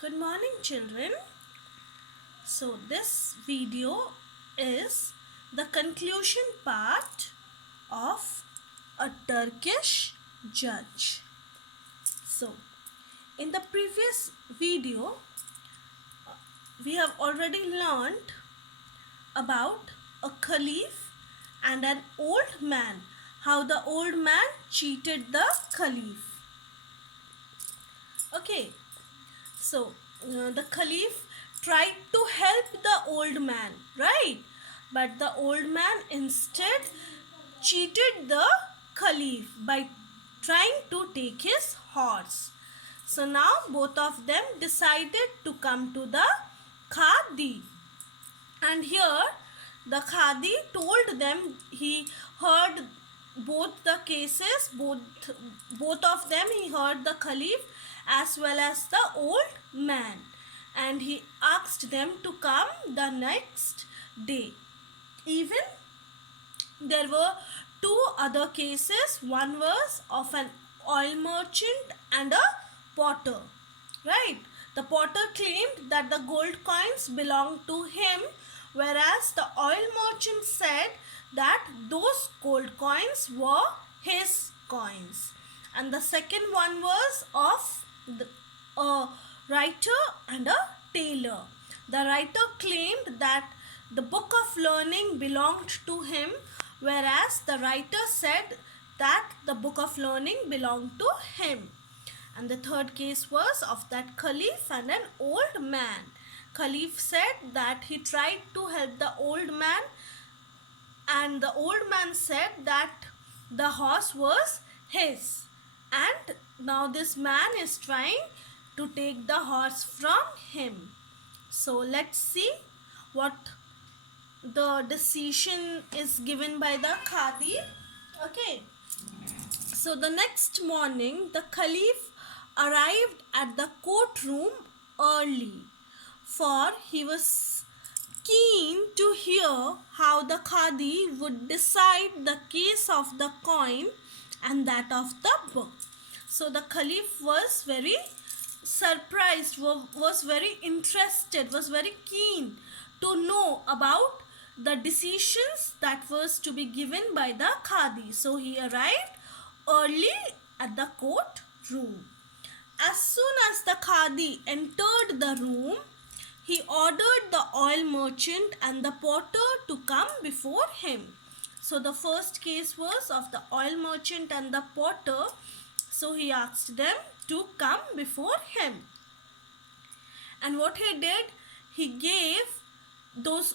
Good morning, children. So, this video is the conclusion part of a Turkish judge. So, in the previous video, we have already learned about a caliph and an old man, how the old man cheated the caliph. Okay, so the caliph tried to help the old man, right? But the old man instead cheated the caliph by trying to take his horse. So now both of them decided to come to the Khadi. And here the Khadi told them he heard both the cases, both of them he heard the caliph as well as the old man, and he asked them to come the next day. Even there were two other cases. One was of an oil merchant and a potter, right? The potter claimed that the gold coins belonged to him, whereas the oil merchant said that those gold coins were his coins. And the second one was of a writer and a tailor. The writer claimed that the book of learning belonged to him, whereas the writer said that the book of learning belonged to him. And the third case was of that caliph and an old man. Caliph said that he tried to help the old man, and the old man said that the horse was his, and now this man is trying to take the horse from him. So let's see what the decision is given by the Khadi. Okay, so the next morning the caliph arrived at the courtroom early, for he was keen to hear how the Khadi would decide the case of the coin and that of the book. So the caliph was very surprised, was very interested, was very keen to know about the decisions that was to be given by the Khadi. So he arrived early at the court room. As soon as the Khadi entered the room, he ordered the oil merchant and the potter to come before him. So the first case was of the oil merchant and the potter. So he asked them to come before him. And what he did, he gave those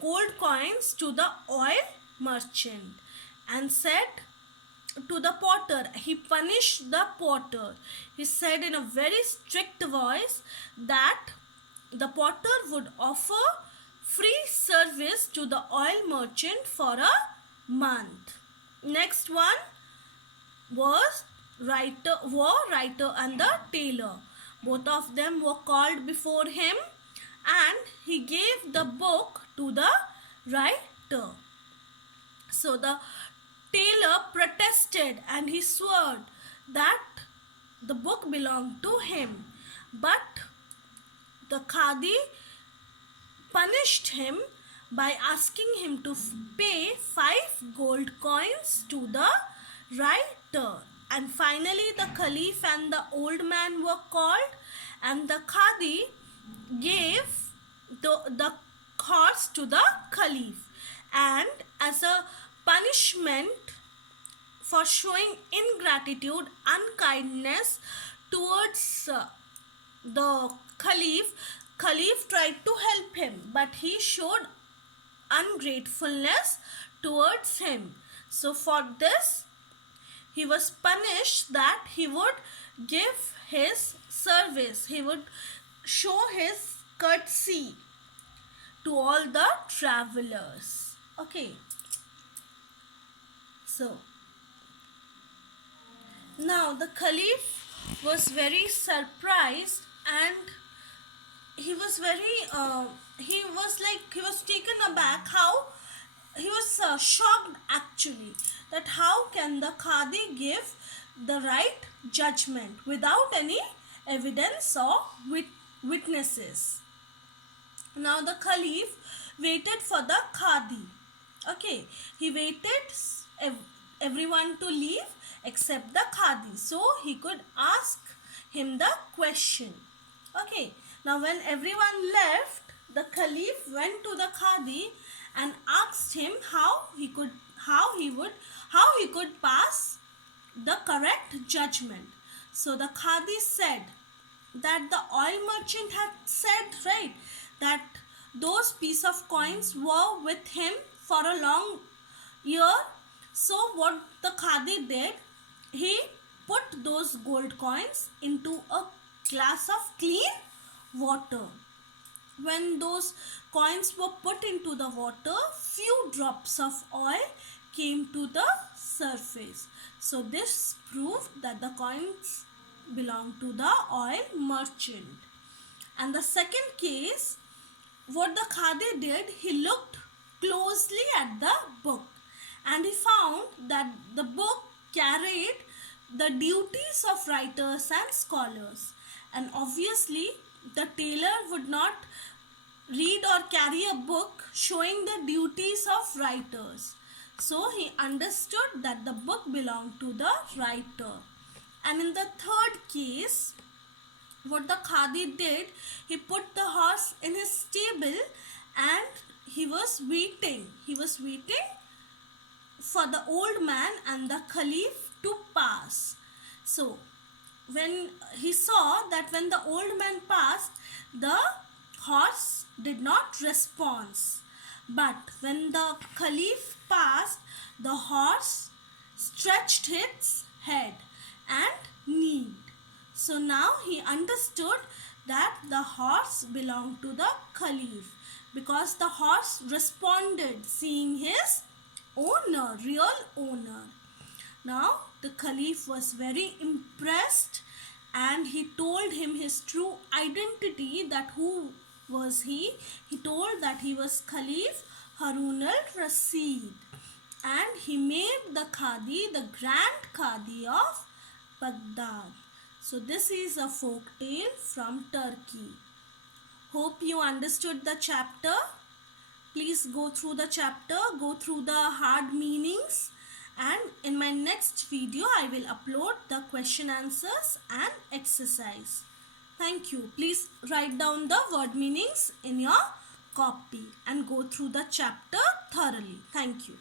gold coins to the oil merchant and said to the potter, he punished the potter. He said in a very strict voice that the potter would offer free service to the oil merchant for a month. Next one was writer and the tailor. Both of them were called before him, and he gave the book to the writer. So the tailor protested and he swore that the book belonged to him, but the Khadi punished him by asking him to pay 5 gold coins to the writer. And finally the caliph and the old man were called, and the Khadi gave the horse to the caliph, and as a punishment for showing ingratitude, unkindness towards the caliph tried to help him, but he showed ungratefulness towards him. So for this he was punished that he would give his service, he would show his courtesy to all the travelers. Okay, so now the caliph was very surprised, and he was taken aback. How he was shocked actually, that how can the Khadi give the right judgment without any evidence or witnesses. Now the Caliph waited for the Qadi. Okay, he waited everyone to leave except the Qadi, so he could ask him the question. Okay, now when everyone left, the Caliph went to the Qadi and asked him how he could pass the correct judgment. So the Qadi said that the oil merchant had said, right, that those piece of coins were with him for a long year. So what the Qadi did, he put those gold coins into a glass of clean water. When those coins were put into the water, few drops of oil came to the surface. So this proved that the coins belong to the oil merchant. And the second case, what the Qadi did, he looked closely at the book and he found that the book carried the duties of writers and scholars. And obviously, the tailor would not read or carry a book showing the duties of writers. So he understood that the book belonged to the writer. And in the third case, what the Qadi did, he put the horse in his stable and he was waiting. He was waiting for the old man and the Caliph to pass. So when he saw that when the old man passed, the horse did not respond. But when the Caliph passed, the horse stretched its head and neighed. So now he understood that the horse belonged to the Caliph because the horse responded seeing his owner, real owner. Now the Caliph was very impressed and he told him his true identity, that who was he. He told that he was Caliph Harun al-Rashid and he made the Qadi the Grand Qadi of Baghdad. So this is a folk tale from Turkey. Hope you understood the chapter. Please go through the chapter, go through the hard meanings, and in my next video I will upload the question answers and exercise. Thank you. Please write down the word meanings in your copy and go through the chapter thoroughly. Thank you.